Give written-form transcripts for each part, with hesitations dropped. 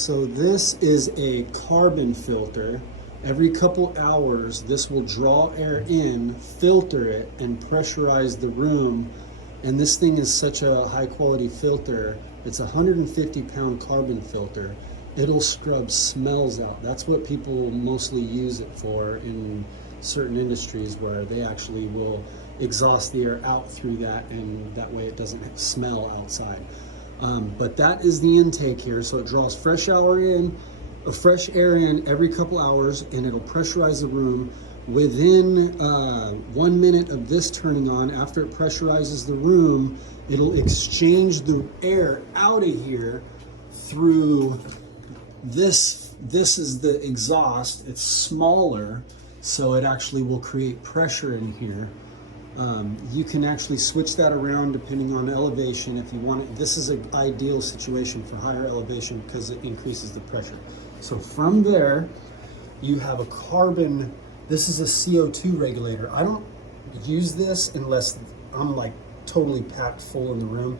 So this is a carbon filter. Every couple hours, this will draw air in, filter it, and pressurize the room. And this thing is such a high quality filter. It's a 150-pound carbon filter. It'll scrub smells out. That's what people mostly use it for in certain industries, where they actually will exhaust the air out through that, and that way it doesn't smell outside. But that is the intake here. So it draws fresh air in every couple hours, and it'll pressurize the room. Within 1 minute of this turning on, after it pressurizes the room, it'll exchange the air out of here through this. This is the exhaust. It's smaller, so it actually will create pressure in here. You can actually switch that around depending on elevation if you want it. This is an ideal situation for higher elevation because it increases the pressure. So from there, you have a carbon, this is a CO2 regulator. I don't use this unless I'm like totally packed full in the room,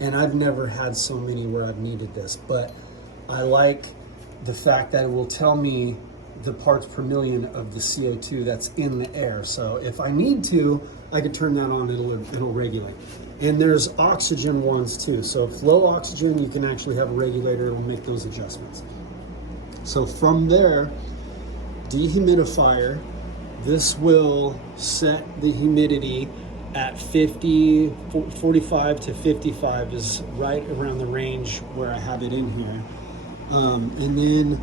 and I've never had so many where I've needed this, but I like the fact that it will tell me the parts per million of the CO2 that's in the air. So if I need to, I could turn that on, it'll regulate. And there's oxygen ones too. So if low oxygen, you can actually have a regulator, it'll make those adjustments. So from there, dehumidifier, this will set the humidity at 50, 45 to 55 is right around the range where I have it in here. And then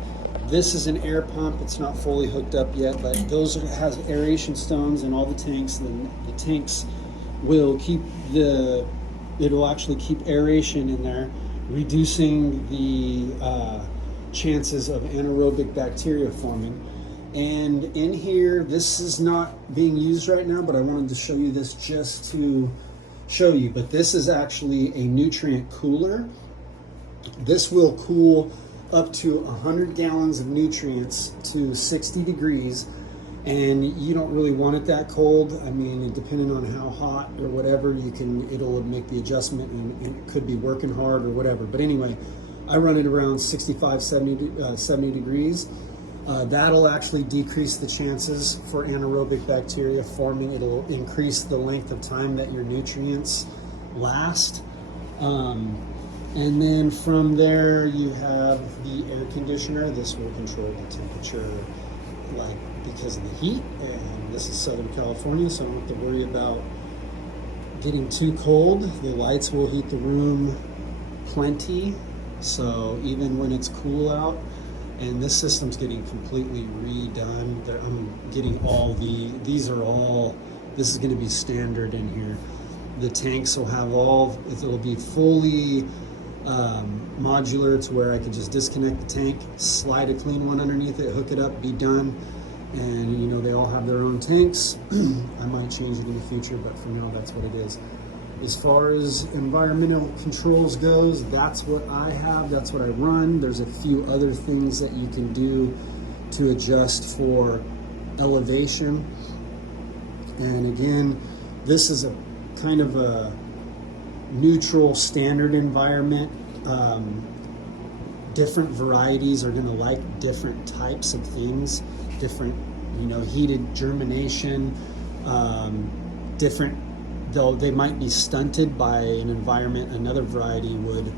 this is an air pump. It's not fully hooked up yet, but has aeration stones in all the tanks. The tanks will it'll actually keep aeration in there, reducing the chances of anaerobic bacteria forming. And in here, this is not being used right now, but I wanted to show you this just to show you. But this is actually a nutrient cooler. This will cool up to 100 gallons of nutrients to 60 degrees, and you don't really want it that cold. I mean, depending on how hot or whatever, it'll make the adjustment, and it could be working hard or whatever. But anyway, I run it around 65, 70 degrees. That'll actually decrease the chances for anaerobic bacteria forming. It'll increase the length of time that your nutrients last. And then from there, you have the air conditioner. This will control the temperature, like because of the heat. And this is Southern California, so I don't have to worry about getting too cold. The lights will heat the room plenty, so even when it's cool out. And this system's getting completely redone. I'm getting this is going to be standard in here. The tanks will have it'll be fully modular, to where I can just disconnect the tank, slide a clean one underneath it, hook it up, be done. And they all have their own tanks. I might change it in the future, but for now, that's what it is. As far as environmental controls goes, that's what I have, that's what I run. There's a few other things that you can do to adjust for elevation. And again, this is a kind of a neutral standard environment. Different varieties are going to like different types of things, different heated germination, different, though they might be stunted by an environment another variety would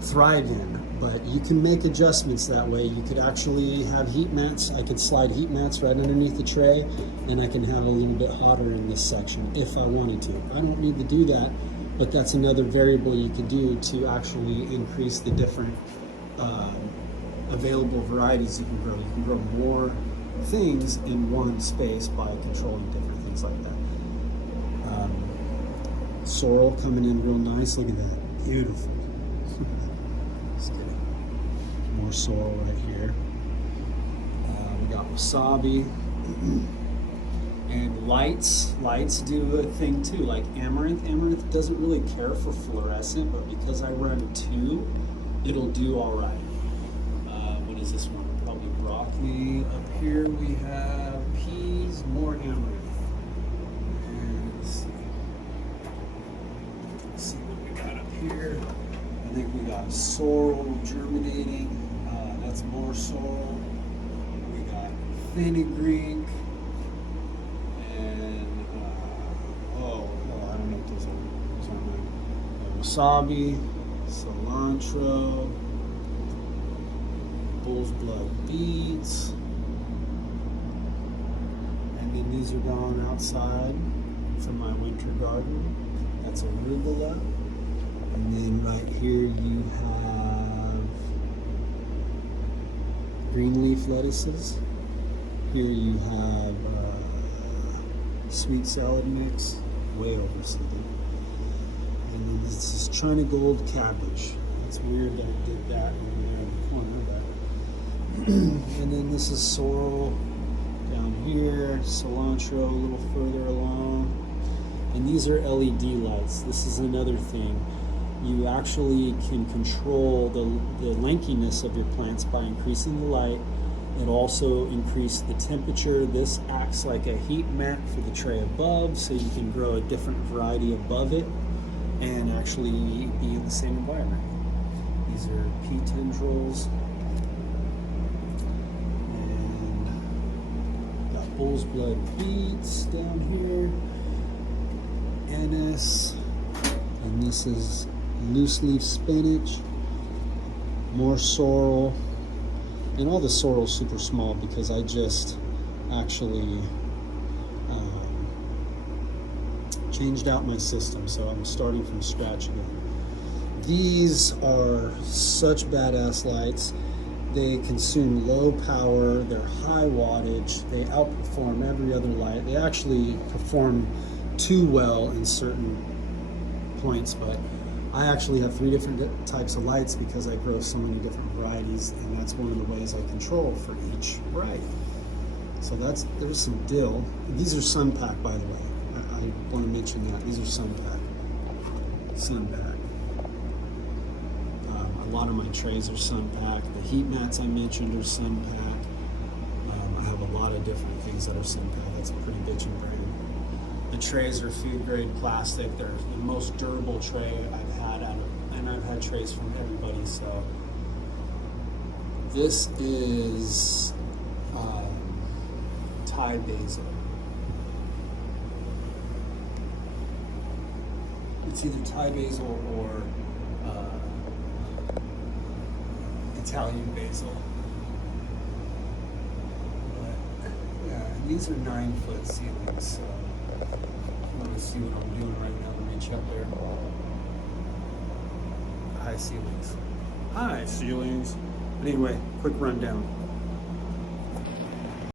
thrive in. But you can make adjustments that way. You could actually have heat mats. I could slide heat mats right underneath the tray, and I can have a little bit hotter in this section if I wanted to. I don't need to do that, but that's another variable you could do to actually increase the different available varieties you can grow. You can grow more things in one space by controlling different things like that. Sorrel coming in real nice. Look at that, beautiful. Just kidding. More sorrel right here. We got wasabi. And lights do a thing too, like amaranth. Amaranth doesn't really care for fluorescent, but because I run 2, it'll do all right. What is this one? Probably broccoli. Up here we have peas, more amaranth. And let's see what we got up here. I think we got sorrel germinating. more sorrel. We got fenugreek. And, I don't know what those are. Wasabi, cilantro, bull's blood beets. And then these are gone outside from my winter garden. That's arugula. And then right here you have green leaf lettuces. Here you have sweet salad mix, way overseeded. And then this is China gold cabbage. It's weird that I did that over there in the corner. But and then this is sorrel down here, cilantro a little further along. And these are LED lights. This is another thing. You actually can control the lankiness of your plants by increasing the light. It also increases the temperature. This acts like a heat mat for the tray above, so you can grow a different variety above it and actually be in the same environment. These are pea tendrils. And got bull's blood beets down here. Anise. And this is loose leaf spinach. More sorrel. And all the sorrel's super small because I just actually changed out my system, so I'm starting from scratch again. These are such badass lights. They consume low power, they're high wattage, they outperform every other light. They actually perform too well in certain points, but I actually have 3 different types of lights because I grow so many different varieties, and that's one of the ways I control for each variety. So there's some dill. These are sun pack, by the way. I want to mention that. These are sun pack. A lot of my trays are sun pack. The heat mats I mentioned are sun pack. I have a lot of different things that are sun pack. That's a pretty bitchin' brand. The trays are food grade plastic. They're the most durable tray I've had and I've had trays from everybody. So this is Thai basil. It's either Thai basil or Italian basil. But, yeah, and these are 9-foot seedlings. So if you want to see what I'm doing right now, let me check there. Hi, seedlings. Hi, seedlings. But anyway, quick rundown.